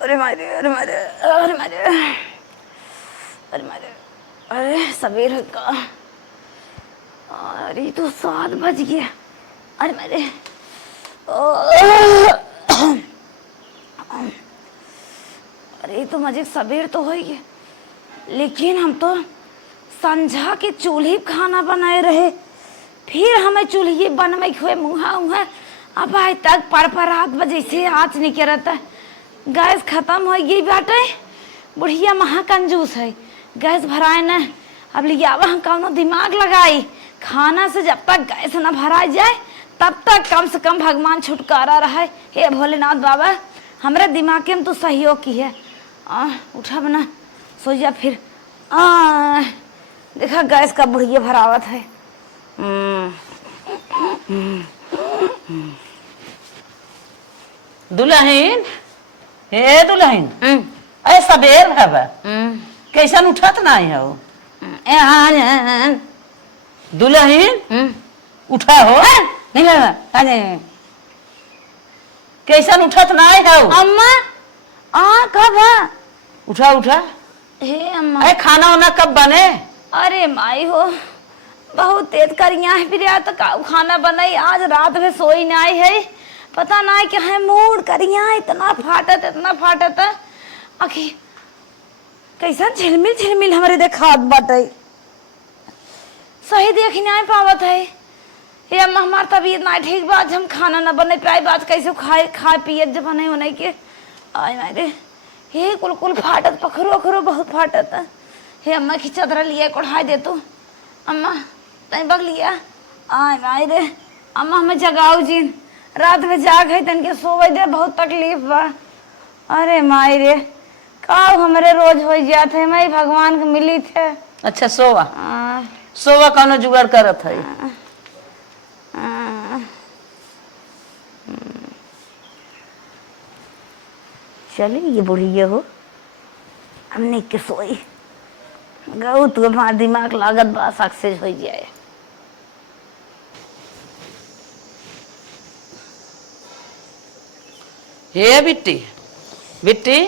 अरे मारे अरे मारे अरे मारे अरे मारे अरे सवेर का अरे तो 7 बज गया। अरे मारे अरे तो मजे सवेर तो हो गया, लेकिन हम तो संझा के चूल्हे खाना बनाए रहे, फिर हमें चूल्हे बनवे हुए मुँहा उहा अब आज तक पर 8 बजे से आँच नहीं करता। गैस खत्म हो गई बाटे, बुढ़िया महा कंजूस है, गैस भराए न। अब लिया हम कौनो दिमाग लगाई, खाना से जब तक गैस न भराई जाए तब तक कम से कम भगवान छुटकारा रहे। हे भोलेनाथ बाबा हमारे दिमाग के हम तो सहयोग की है। उठा बना सो जा फिर। देखा गैस का बुढ़िया भरावत है। दुल्हन, हे दुल्हन, अरे सबेर है बा, कैसन उठत नहीं हो? दुल्हन उठा हो, नहीं लगा कैसन उठत नहीं हो? अम्मा कब है? उठा उठा। हे अम्मा अरे खाना वाना कब बने? अरे माई हो बहुत तेज करिया है, फिर यार तो खाना बनाई, आज रात में सोई नहीं है, पता नहीं क्या है मूड करिया इतना फाटत आखिर कैसा झिलमिल झिलमिल हमारे देखात बाटे, सही देख नहीं पावत है। ये अम्मा हमार तबीयत नहीं ठीक बा, हम खाना ना बने पाए, बात कैसे खाए पिए जब बने होने के। आय मारे हे कुल फाटत, पखरो अखरो बहुत फाटत। हे अम्मा की चादर लिया कोढ़ाई दे तू अम्मा, तय बग लिया। आय मारे अम्मा हमें जगाओ जी, रात में जाग है तन के सोवे दे, बहुत तकलीफ बा। अरे माई रे का हमारे रोज हो जात है, मैं भगवान को मिली थे। अच्छा सोवा सोवा कौनो जुगाड़ करत है। चले ये बुढ़िया हो, हमने के सोई गऊ तो हमारा दिमाग लागत बा सक्सेस हो जाए। हे बिट्टी बिट्टी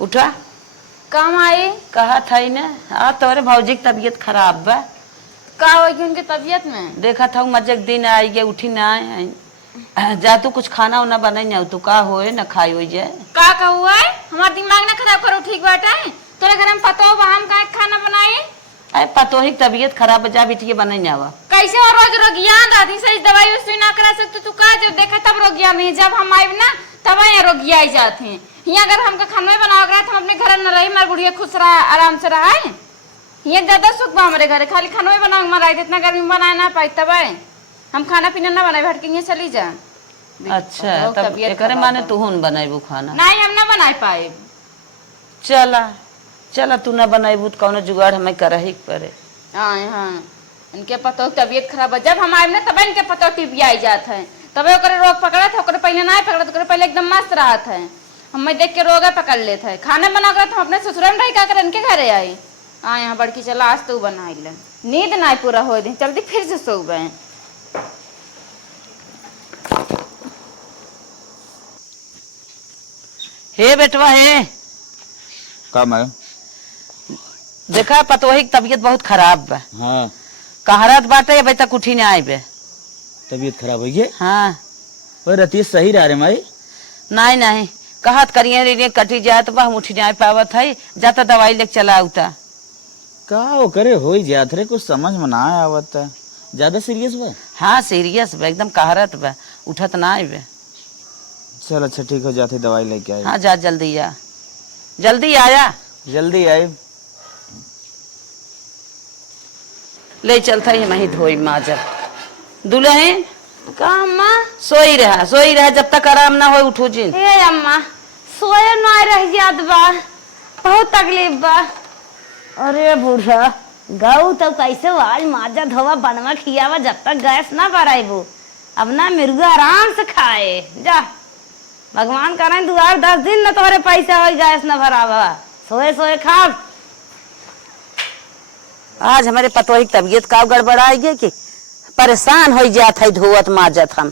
उठा। काम आई कहा था ना तोरे भौजी की तबीयत खराब बा। का होगी उनकी तबीयत में? देखा था मजे दिन आई गए, उठी ना आई। जा तू कुछ खाना उना बनाई ना, तू का होए ना खाई हो जाए। का हुआ है? हमारा दिमाग ना खराब करो, ठीक बात है। तोरे घर में पतो बा हम का खाना बनाई? अरे पतो ही तबीयत खराब, जा बिटिया बनाई ना वा। कैसे और रोज रोगियान रहती, सही दवाई उससे ना करा सकते तू का? जब देखा तब रोगिया नहीं, जब हम आए ना तब यहाँ रोगिया आई जाते हैं। यहाँ अगर हमका खाना बनाओ रहा हम अपने घर न रही, हमारे बुढ़िया खुश रहा आराम से रहा है। यहाँ ज्यादा सुख बा हमारे घर, खाली खाना बनाओ हमारा, इतना गर्मी में बनाए ना पाई तब हम खाना पीना ना बनाए, भटके यहाँ चली जा। अच्छा तब एकरे माने तू हुन बनाइबू खाना? नहीं हम ना बनाए पाए। चला तू ना बनाइबू तो कौनो जुगाड़ हमें करही पड़े। हाँ इनके पतो तबीयत खराब है, जब हम आए ना तब इनके पतो टीबी आई जात है, तबे ओकरे रोग पकड़ा था, ओकरे पहले ना पकड़ा था, पहले एकदम मस्त रहा था। हमें देख के रोग पकड़ लेते है। खाना बना कर हम अपने ससुर में रही, का कर इनके घरे आई। यहाँ बड़की चला आज तू बनाई ले, नींद ना पूरा हो दी, जल्दी फिर से सो गए। हे बेटवा हे का मैं देखा पतोही की तबीयत बहुत खराब बा। हाँ कहरत बाटे अभी तक उठी नहीं आई बे। तबीयत खराब हो गई? हाँ पर रतीश सही रहा रे माई? नहीं कहत करिए रे कटी जाए तो हम उठी नहीं पावत है, जाता दवाई लेके चला उता। का वो करे हो जात रे, कुछ समझ में ना आवत। ज्यादा सीरियस बा? हाँ सीरियस बा, एकदम कहरत बा, उठत ना आई बे। चल अच्छा ठीक हो जाते, दवाई लेके आए। हाँ जा जल्दी आ, जल्दी आया। जल्दी आए। ले चलता ही मही धोई माजर। दुल्हन का अम्मा? सोई रहा जब तक आराम ना हो उठू जी। हे अम्मा सोए ना रह जात बा, बहुत तकलीफ बा। अरे बूढ़ा गऊ तो कैसे आज माजा धोवा बनवा खियावा, जब तक गैस ना भराइबू अब ना मिर्गा आराम से खाए जा। भगवान करे 10 दिन न तुम्हारे पैसा हो गैस न भरावा, सोए खा। आज हमारे पतोही की तबीयत का गड़बड़ाई गई कि परेशान हो जात है धोवत माजत हम।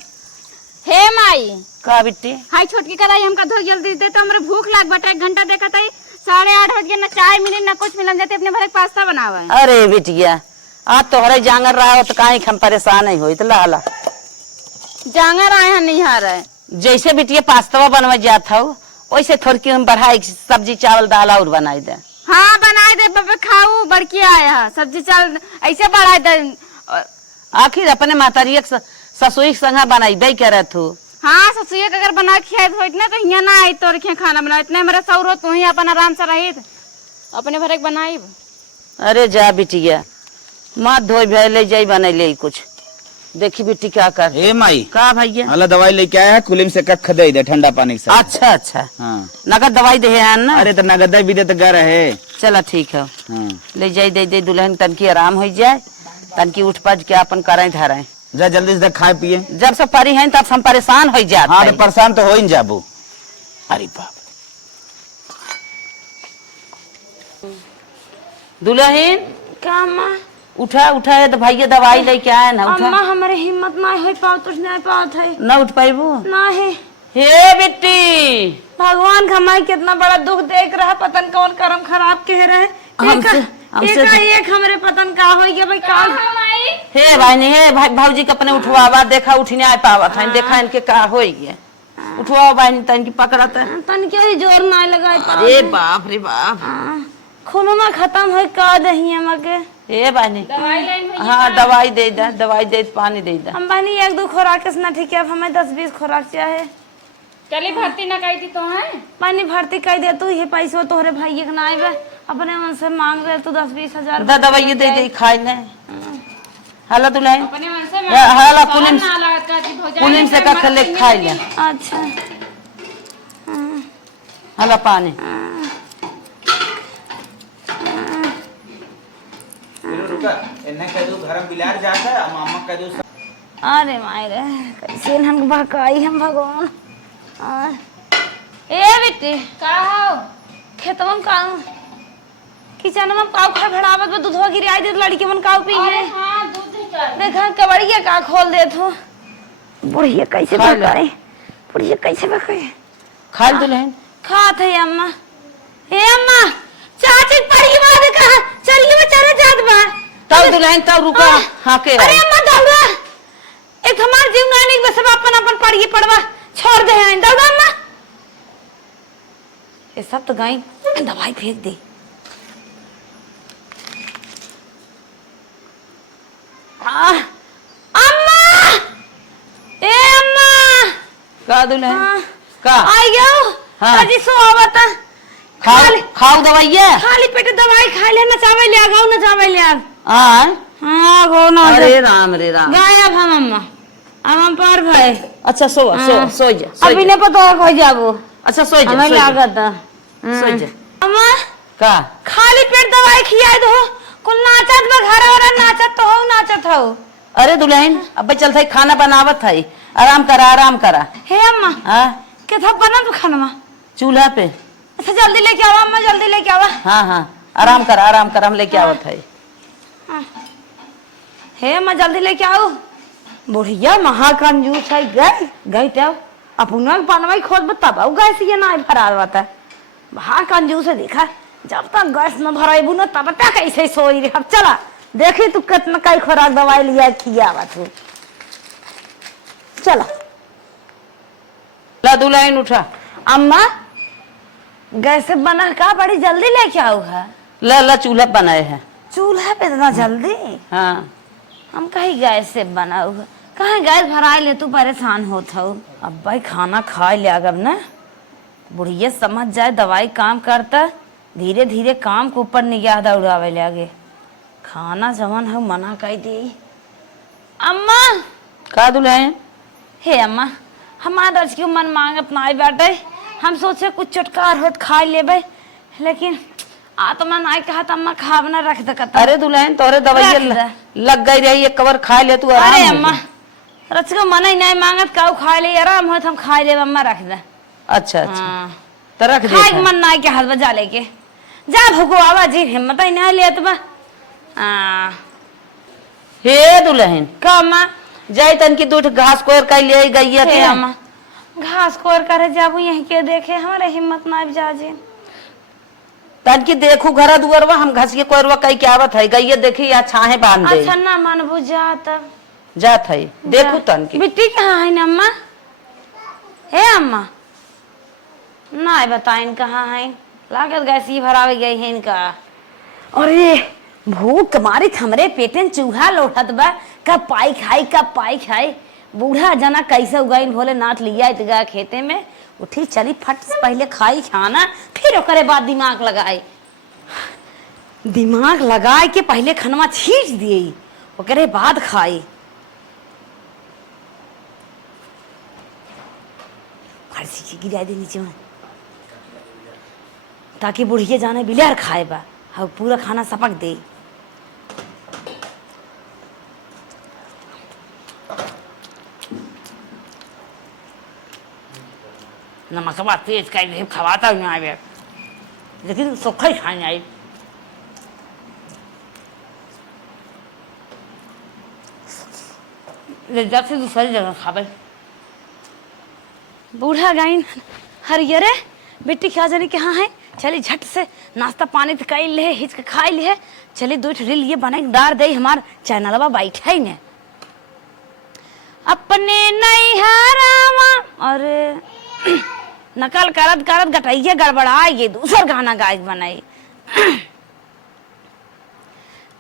हे माई का बिट्टी हाय छोटकी कढ़ाई हमका धो जल्दी दे तो हमरे भूख लाग बटा 1 घंटा देखा तई 8:30 हो गया ना चाय मिली ना कुछ मिलन जाते अपने भरे पास्ता बनावा अरे बिटिया आज तोहरे जांगर रहा हो तो काहे हम परेशान नहीं होई तो लाला जांगर आए हैं नहीं हार है जैसे बिटिया पास्ता बनवा जात हो वैसे थोड़ी हम बढ़ाई सब्जी चावल दाल और बनाई दे। हाँ बनाए दे बाबा खाऊ बड़की आया है सब्जी चाल ऐसे बढ़ाए दे आखिर अपने मातारी ससुई संगा बनाई दे के रह तू। हाँ ससुया के अगर बना के खाए ना तो यहाँ ना आई तो रखे खाना बना इतने मेरा सौरो तू ही अपन आराम से रही अपने भरे बनाई। अरे जा बिटिया माँ धोई भाई ले जाई बना ले कुछ देखी बेटी क्या कर। ए माई का भैया अल्लाह दवाई लेके आया है कुलिम से कख दे दे ठंडा पानी के साथ। अच्छा अच्छा हाँ नगद दवाई दे है ना। अरे तो नगद भी दे तो घर है। चला ठीक है हाँ ले जाई दे दे दुल्हन तन की आराम हो जाए तन की उठ पज के अपन कराए धराए जा जल्दी से खाए पिए। जब सब परी हैं तब हम परेशान हो जाते हाँ हैं। तो परेशान तो हो ही जाबू। अरे बाप दुल्हन का अम्मा उठा उठा है तो भैया दवाई लेके आए ना उठा अम्मा हमारे हिम्मत ना हो पाओ तो नहीं पाओ थे न उठ पाइबू। ना है हे बेटी भगवान का हमारे कितना बड़ा दुख देख रहा पतन कौन कर्म खराब कह रहे एक हमारे पतन का हो गया भाई काल हे भाई ने हे भाई भौजी के अपने उठवावा देखा उठने आ पावा था देखा इनके का हो गया उठवा भाई तन की पकड़ा था तन के ही जोर ना लगाए अरे बाप रे बाप खून में खत्म हो का दही मके हे भाई हाँ दवाई दे पानी दे दे हम बनी 1-2 खुराक से ना ठीक है अब हमें 10-20 खुराक चाहे चली भर्ती ना कही थी तो है पानी भर्ती कर दे तू ये पैसो तोहरे भाई के ना आए अपने उनसे मांग रहे तू 10-20 हजार दवाई दे दे खाई ले हाला दुल्हन अपने मन से हाला कुलिम ना लागत का जी भौजाई कुलिम से का खले खाई ले अच्छा हाला पानी अरे मायरे कैसे हम भकाई हम भगवान ए बेटी का हो खेतवा में काऊ किचन में काऊ खा भड़ावत में दूधवा गिराई दे लड़की मन काऊ पी है हां दूध ही कर देखा कबड़िया का खोल दे तू बुढ़िया कैसे भकाई बुढ़िया कैसे भकाई खाई दुल्हन खात है अम्मा ए अम्मा चाची पड़ी बात कहा चलिए बेचारे जात बा तब दुल्हन तब रुका हाँ के अरे अम्मा दौड़ा एक हमार जीव नहीं बस अपन अपन पड़ी पड़वा छोड़ दे हैं दौड़ा अम्मा ये सब तो गाय दवाई फेंक दे अम्मा ए अम्मा का दुल्हन का आई गयो हाँ। अजी सो आवता खाओ दवाइया खाली पेट दवाई खा ले ना चावल ले आगाओ ना चावल ले आग हाँ हाँ गो ना अरे राम रे राम गायब हम अम्मा अब हम पर भाई अच्छा सो जा अभी ने पता हो खा जाबो अच्छा सो जा हमें सो जा लागत सो जा अम्मा का खाली पेट दवाई खिया दो कुल नाचत में घर और नाचत तो हो नाचत हो अरे दुल्हन अब चल था खाना बनावत है आराम करा हे अम्मा हाँ के था बना तो खाना चूल्हा पे अच्छा जल्दी लेके आवा अम्मा जल्दी लेके आवा हाँ आराम कर हम लेके आवत है हे अम्मा जल्दी लेके आओ बुढ़िया महाकंजूस है गई तब अपना बनवाई खोद बताओ गैस ये ना भरा बता महाकंजूस है देखा जब तक गैस न भराबू न तब तक ऐसे सोई रही अब चला देखी तू कितना कई खुराक दवाई लिया खिया तू चला ला दुल्हन उठा अम्मा गैस से बना का बड़ी जल्दी लेके आओ है ला चूल्हा बनाए हैं चूल्हा पे इतना जल्दी हाँ हम कहीं गैस से बनाऊ है कहीं गैस भराई ले तू परेशान होत हो अब भाई खाना खा ले अगर ना बुढ़िया समझ जाए दवाई काम करता धीरे धीरे काम के ऊपर निगाह दौड़ावे लगे खाना जवन है मना कर दी अम्मा का दुल्हन हे अम्मा हमारा आज क्यों मन मांगत ना बैठे हम सोचे कुछ चुटकार हो खा लेबे लेकिन आत्मा नाई कहा अम्मा खाव ना रख दे अरे दुल्हन तोरे दवाई लग गई रही एक कवर खा ले तू अरे अम्मा रच को मन ही नहीं मांगत काऊ खा ले आराम हो हम खा ले अम्मा रख दे अच्छा तो रख दे खाए मन नाई के हाथ बजा लेके जा भगो आवाज हिम्मत ही नहीं लेत बा हे दुल्हन का अम्मा जाई तन की दूठ घास कोर कर ले गईया हे के अम्मा घास कोर करे जाबू यहीं के देखे हमारे हिम्मत ना जाजे। तन की देखू घर दुआरवा हम घास के कोरवा कई के आवत है गईया देखी या छाहे बांध दे अच्छा ना मन बुझा तब जात है देखू तन की बिट्टी कहाँ है अम्मा? हे अम्मा ना बताइन कहाँ है लागत गैसी भरावे गई है इनका। अरे भूख मारी हमरे पेटन चूहा लोटत बा कब पाई खाई बूढ़ा जना कैसे उगाइन भोलेनाथ लिया इतगा खेते में उठी चली फट से पहले खाई खाना फिर ओकरे बाद दिमाग लगाए के पहले खनवा छींच दिए ओकरे बाद खाई। फर्सी गिरा दे नीचे में ताकि बुढ़िया जाने बिलार खाए बा हाँ पूरा खाना सपक दे। नमकवा तेज कर खवाता नहीं आए लेकिन सोखा ही खाने आई। जब से दूसरी जगह खावे बूढ़ा गाइन हरियरे बेटी क्या जानी कहाँ है चली झट से नाश्ता पानी तो कई ले हिचक खाई ले चली दो रील ये बना डार दे हमार चैनलवा बैठा ही ने अपने नहीं हरावा और नकल करत करत गटैया गड़बड़ाई दूसर गाना गायक बनाई।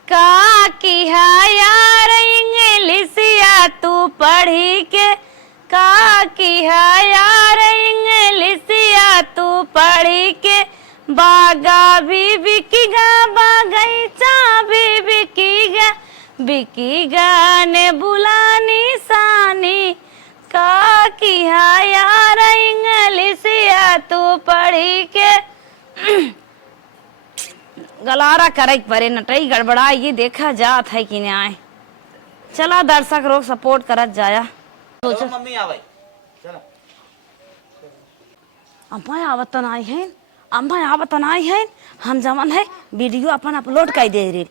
का की है यार इंग्लिशिया तू पढ़ी के का की है यार इंग्लिशिया तू पढ़ी के बागा भी बिकीगा बागैचा भी बिकीगा ने बुलानी सानी का की है यार इंग्लिशिया तू पढ़ी के गलारा करे परे नटई गड़बड़ा ये देखा जात है कि नहीं आए। चला दर्शक लोग सपोर्ट करत जाया। मम्मी आवे चलो अम्मा आवत आई है हम जमन है वीडियो अपन अपलोड कर दे रे।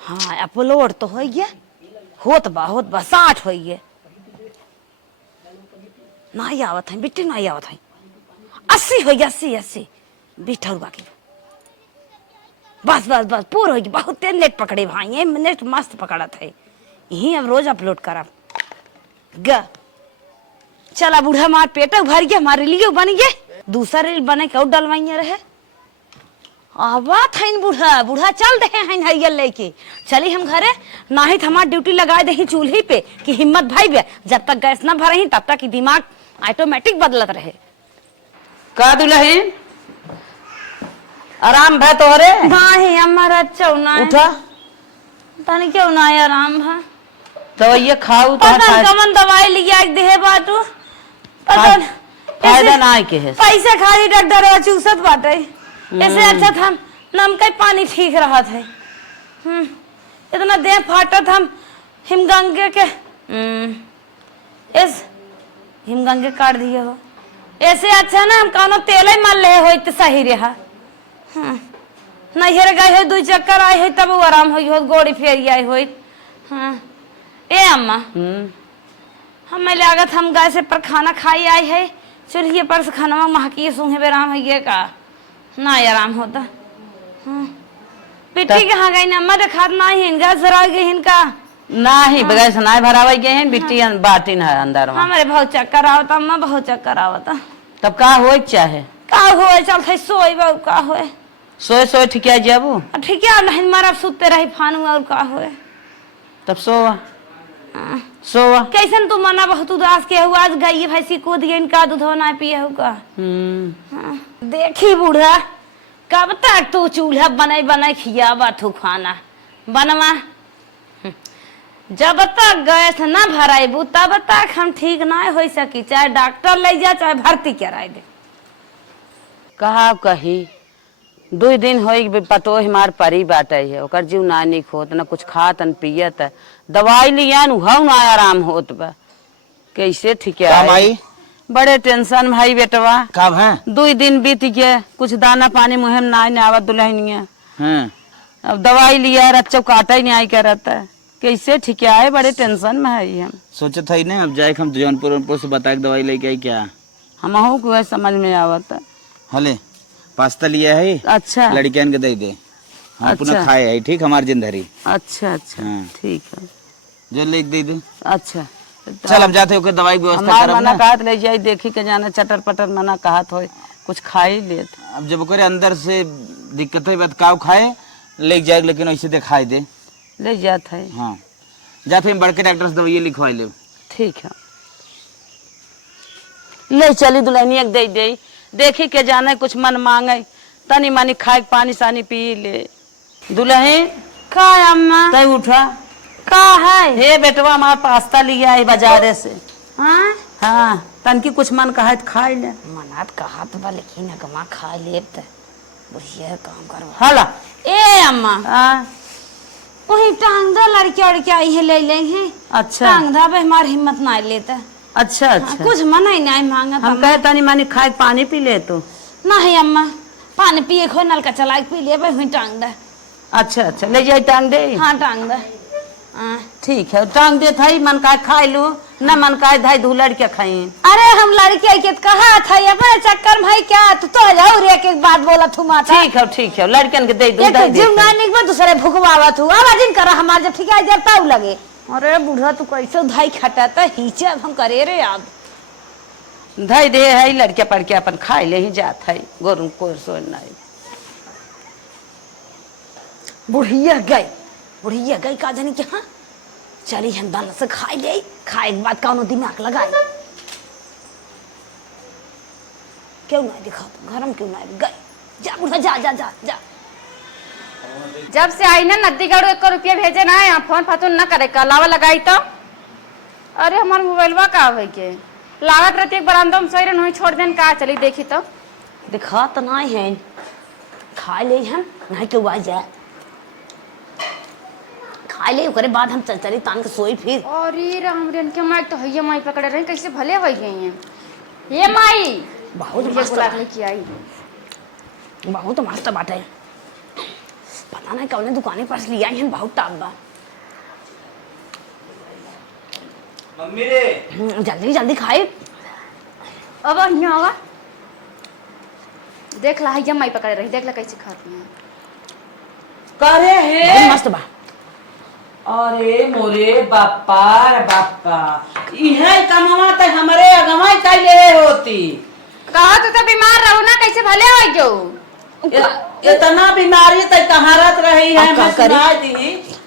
हाँ अपलोड तो हो गया होत बा 60 हो गए नहीं आवत है बिट्टी नहीं आवत है 80 हो गया 80 बिठा बाकी बस पूर हो गई बहुत तेज नेट पकड़े भाई ये नेट मस्त पकड़ा था यही अब रोज अपलोड करब ग चला बूढ़ा मार पेट भर गया हमारे लिए बन गए दूसरा रील बने के डलवाइए रहे आवात है बूढ़ा चल रहे हैं हरियर लेके चली हम घरे नाही तो हमार ड्यूटी लगा दे चूल्ही पे कि हिम्मत भाई बे जब तक गैस ना भरे तब तक दिमाग ऑटोमेटिक बदलत रहे। का दुल्हन आराम भै तोहरे नहीं हमारा चौना उठा तनी क्यों ना आराम है तो ये खाऊ तो पता कमन दवाई लिया दे बाटू पता फायदा ना के है पैसे खाली डॉक्टर चूसत बाटे ऐसे अच्छा था नम का पानी ठीक रहा था। इतना देह फाटत हम हिमगंगे के इस हिमगंगे काट दिए हो ऐसे अच्छा ना हम कौनो तेल ही मल ले हो तो सही रहा। नहीं गए हो 2 चक्कर आए हो तब आराम हो गोड़ी फेरी आई हो। ए अम्मा हमें लागत हम गए से पर खाना खाई आई है चलिए पर से खाना महकी सूंघे बेराम हो गया का ना आराम होता। पिट्टी कहाँ गई ना अम्मा देखा ना ही इनका जरा गई इनका नाही बगैर सनाय भरावे गए हैं बिट्टी बाटिन है अंदर में हमारे बहुत चक्कर आवता अम्मा बहुत चक्कर आवता तब का होए चाहे का होए चल थे सोई बाबू का होए सोए ठीक है जाबू ठीक है नहीं मारा सुते रही फानू और का होए तब सोवा कैसन तू मना बहुत उदास के हुआ आज गई भैंसी को दिए इनका दूध ना पिए होगा। देखी बूढ़ा कब तक तू चूल्हा बने खियाबा तू खाना बनवा जब तक गैस ना भराइबू तब तक हम ठीक ना हो सकी चाहे डॉक्टर ले जा चाहे भर्ती कराए दे। कहा कही 2 दिन हो पतो हमार परी बाटे है ओकर जीव ना निक होत ना कुछ खात न पियत दवाई लिया हऊ ना आराम होत बा कैसे ठीक है बड़े टेंशन भाई बेटवा कब है 2 दिन बीत गए कुछ दाना पानी मुहे में ना आवत दुल्हनिया अब दवाई लिया रच्चो काटा ही नहीं आई करता कैसे ठीक है, बड़े टेंशन में है हम। सोचा था ही ना अब जाए हम जौनपुर से बता के दवाई लेके आई क्या। हम को समझ में आवत है। हले पास्ता लिया है, अच्छा लड़कियन के दे दे, हम अच्छा। अपना खाए है ठीक हमार जिंदगी। अच्छा अच्छा हाँ। ठीक है। जो लेके दे दे। अच्छा चल हम जाते ओके दवाई की व्यवस्था हमार करब मना ना। कहत ले जाई, देखी के जाना चटर पटर मना कहत हो, कुछ खाई लेत। अब जब ओकरे अंदर से दिक्कत है बात काव खाए लेके जाए, लेकिन ऐसे दिखाई दे। ले जात है। हाँ जा फिर बड़के डॉक्टर से दवाई लिखवाई ले। ठीक है ले चली दुल्हनिया दे दे, देखी के जाने कुछ मन मांगे तनी मनी खाए पानी सानी पी ले। दुल्हन का अम्मा तय उठा। का है? हे बेटवा हमारा पास्ता लिया है बाजारे से। हाँ हाँ तनकी कुछ मन कहा तो खाई ले। मनात कहा तो बा, लेकिन अगमा खा लेब त बढ़िया काम करवा। हाला ए अम्मा हाँ वही टांगदा लड़के उड़के आई है ले ले हैं। अच्छा टांगदा पे हमार हिम्मत ना लेता। अच्छा अच्छा। कुछ मना ही नहीं मांगा हम कहे तनी मनी खाए पानी पी ले तो। नहीं अम्मा पानी पिए खो नल का चला के पी ले वही टांगदा। अच्छा अच्छा ले जाए टांग दे। हाँ टांगदा। हाँ। ठीक है टांग दे थाई मन का खाई लू न मन का धाई धुलड़ के खाई। अरे हम लड़के के कहा था अपने चक्कर में भाई क्या तू तो जाओ रे एक बात बोला तू माता। ठीक है लड़कन के दे दू एक जीव ना निकल दूसरे भुगवावा तू आवाज इन कर हमार जब ठीक है जब ताऊ लगे। अरे बूढ़ा तू कैसे धाई खटाता हिचे अब हम करे रे अब। धाई दे है लड़के पड़ के अपन खाई ले ही जात है गोरू को सो नहीं। बुढ़िया गई का जानी क्या। चली हम दाल से खाई ले, खाए के बाद कौनो दिमाग लगाई। क्यों नहीं दिखा घरम क्यों नहीं गई। जा बुढ़ा जा जा जा जा। जब से आई ना नद्दीगढ़ 1 रुपया भेजे ना यहाँ फोन फातून न करे कलावा लगाई तो। अरे हमार मोबाइलवा का हो के लागत रहती एक बरामदा में सोई रही छोड़ देन का चली देखी तो। दिखा तो नहीं है खा ले हम नहीं क्यों आ जाए खा ले ओकरे बाद हम चल चली तान के सोई फिर। अरे राम रेन के माई तो हैया माई पकड़े रहे कैसे भले हो गई हैं ये माई। बहुत ये मस्त बुला लेके आई। बहुत मस्त बाटे। पता नहीं कौन दुकाने पर लिया है बहुत टाप बा। मम्मी रे जल्दी जल्दी खाए। अब यहाँ आवा देख ला हैया माई पकड़े रही देख ला कैसे खाती हैं। करे है बहुत मस्त बा। अरे मोरे बापा रे बापा इहे कमवा त हमरे अगवा कैले होती। कहा तो बीमार रहो ना कैसे भले हो गयो। इतना बीमारी त कहारत रही है अब का मैं करी? सुना दी।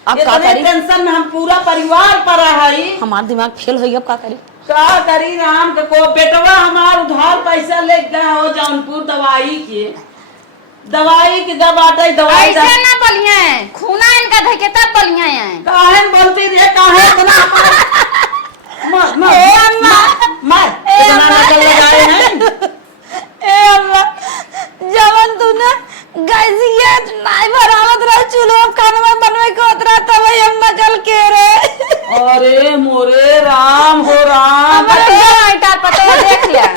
अब का इतने करी? टेंशन में हम पूरा परिवार पर रही। हमारा दिमाग फेल हो गया अब का करी। का करी राम के को बेटवा हमार उधार पैसा ले गए हो जौनपुर दवाई के जब आटे दवाई ऐसे ना बोलिए खूना इनका धके तब बोलिए हैं। काहे बोलती रे काहे इतना मत मत इतना नकल लगाए हैं। ए अम्मा जवन तू ना गैसिया नहीं बरामद रह चूल्हा खाना में बनवे को उतरा तो वही हम नकल के रे। अरे मोरे राम हो राम हमारे घर आइटा पता देख लिया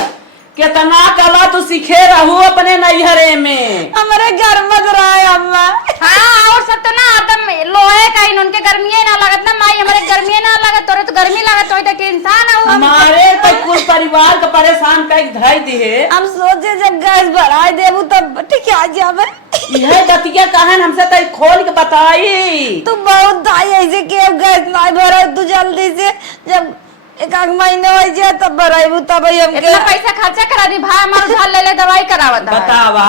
कितना कला तू सीखे रहू अपने नैहरे में। हमारे घर मत रहा है अम्मा। हाँ और सब तो ना आदम लोहे का इन उनके गर्मी ना लागत ना माई हमारे गर्मी ना लागत तोरे तो गर्मी लागत होई तो इंसान है हमारे तो कुल परिवार को परेशान कर धाई दिए। हम सोचे जब गैस भराई देबू तब ठीक आ जावे। यह बतिया कहन हमसे तो खोल के बताई। तू बहुत दाई ऐसे के अब गैस नहीं भरा तू जल्दी से जब एक महीने हो जाए तब भराइबू तब हम इतना पैसा खर्चा करा दी भाई हमारा उधार ले ले दवाई करावत है। बतावा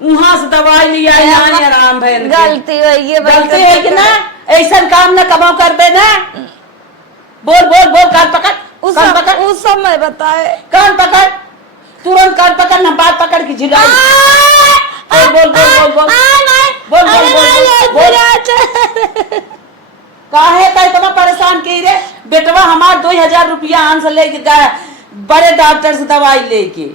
वहां से दवाई लिया यहाँ आराम भैन गलती हो गई गलती है कि ना ऐसा काम ना कमाओ कर दे ना। बोल बोल बोल कान पकड़ कान पकड़ उस समय बताए कान पकड़ तुरंत कान पकड़ ना बात पकड़ के झिलाई। बोल बोल बोल बोल बोल बोल बोल बोल काहे का इतना परेशान की रे बेटवा हमार 2000 रुपया आन से लेके गया बड़े डॉक्टर से दवाई लेके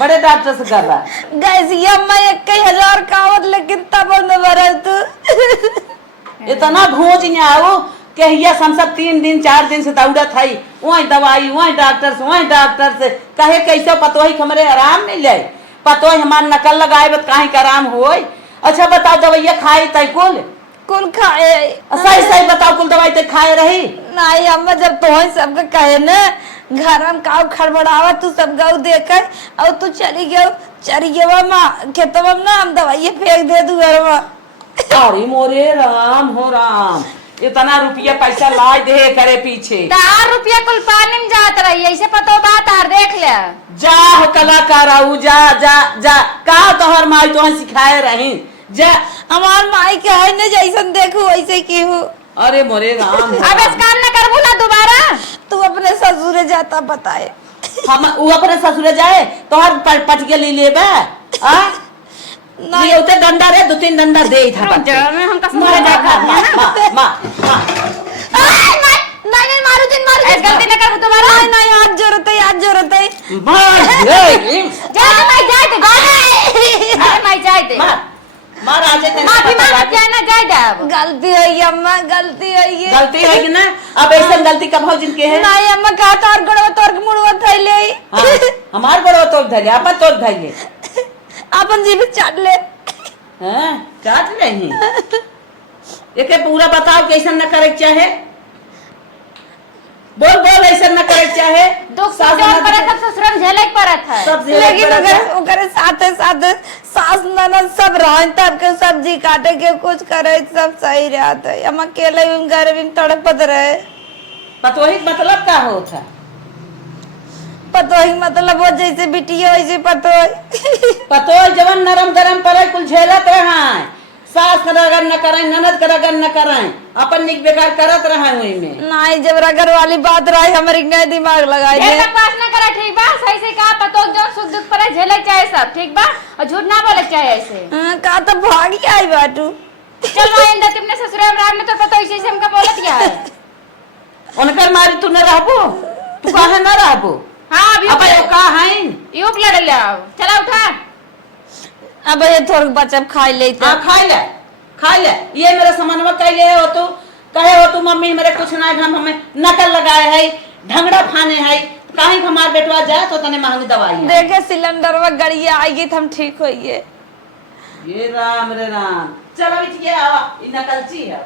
बड़े डॉक्टर से कर रहा गैस ये मैं 1000 कावत लेकिन तब न भरा तू इतना भूज न आओ कहिया हम सब 3 दिन 4 दिन से दौड़त है वही दवाई वही डॉक्टर से कहे कैसे पतोही हमरे आराम नहीं ले पतोही हमार नकल लगाए काहे का आराम होई। अच्छा बताओ दवाइया खाई तई कुल कुल खाए। सही सही बताओ, कुल दवाई ते खाए रही? नहीं अम्मा, जब तो सबके कहे न घर में काव खड़बड़ावा, तू सब गऊ देकर और तू चली गयो चरिएवा माँ खेतवा में ना, हम दवाई फेंक दे तू घर में। अरे मोरे राम हो राम, इतना रुपया पैसा ला दे करे पीछे। तार रुपया कुल पानी में जात रही, ऐसे पतो बात आर देख ले। जा हो कलाकार आऊ, जा जा जा, का तोहर माई तो सिखाए रही, जा। हमार माई के है न जैसन देखू वैसे की हूँ। अरे मोरे राम हो अब इस काम न करबू ना दोबारा। तू अपने ससुरे जाता बताए। हम वो अपने ससुरे जाए तोहर पट के ले लेबे आ नहीं ये उते डंडा रे, 2-3 डंडा दे था पट में हम कसम से जा खा मां नहीं मारू दिन मारू ऐसे गलती न कर दोबारा। नहीं नहीं, आज जरूरत है, आज जरूरत है। मार जा दे माई, जा दे। अरे माई जा दे, मार आजे तेरे माफी मांग के ना जा दे। अब गलती है अम्मा, गलती है ये। गलती है कि ना? अब ऐसा गलती कब हो जिनके है? नहीं अम्मा, का तार गड़वा तोर मुड़वा थैले हमार बड़ो तो धैले, अपन तो धैले, अपन जी भी चाट ले। हां चाट नहीं। एके पूरा बताओ कैसन न करे चाहे, बोल बोल ऐसा न करे चाहे। दुख सुख जौन परत है ससुर में झेले परत है। सब झेले लेकिन पड़त है। अगर ओकरे साथे साथे सास ननद सब रहन तब के सब्जी काटे के कुछ करे सब सही रहता है। हम अकेले भी घर में तड़पत रहे। पतोही मतलब का होता? पतोही मतलब वो जैसे बिटिया वैसे पतोही। पतोही जवन नरम गरम परे कुल झेलत रहा, सास करगन न करे, ननद करगन न करे, अपन निक बेकार करत रहा हुई में। नहीं जब रगर वाली बात रही हमारी नए दिमाग लगाई ये दे। बकवास न करा, ठीक बा? सही से कहा, पतो जो सुख दुख पर झेले चाहे सब, ठीक बा? और झूठ ना बोले चाहे ऐसे। का तो भागी आई बाटू। चल वो इंदा तुमने ससुराल में तो पतो इसी से हमका बोलत क्या है। उनकर मारी तू न रहबो, तू काहे न रहबो? हां अभी अब यो का है? यूप लड़ ले आओ, चला उठा। अब ये थोड़ा बचब खाई लेते। हां खा ले। ये मेरा सामानवा कैले हो तू, कहे हो तू मम्मी मेरे कुछ ना हम हमें नकल लगाए है, ढंगड़ा फाने है, काहे हमार बेटवा जाए तो तने महंगी दवाई है। देखे सिलेंडर में गड़िया आएगी तो हम ठीक होइए। ये राम रे राम, चलो बिटिया आवा, ई नकलची है।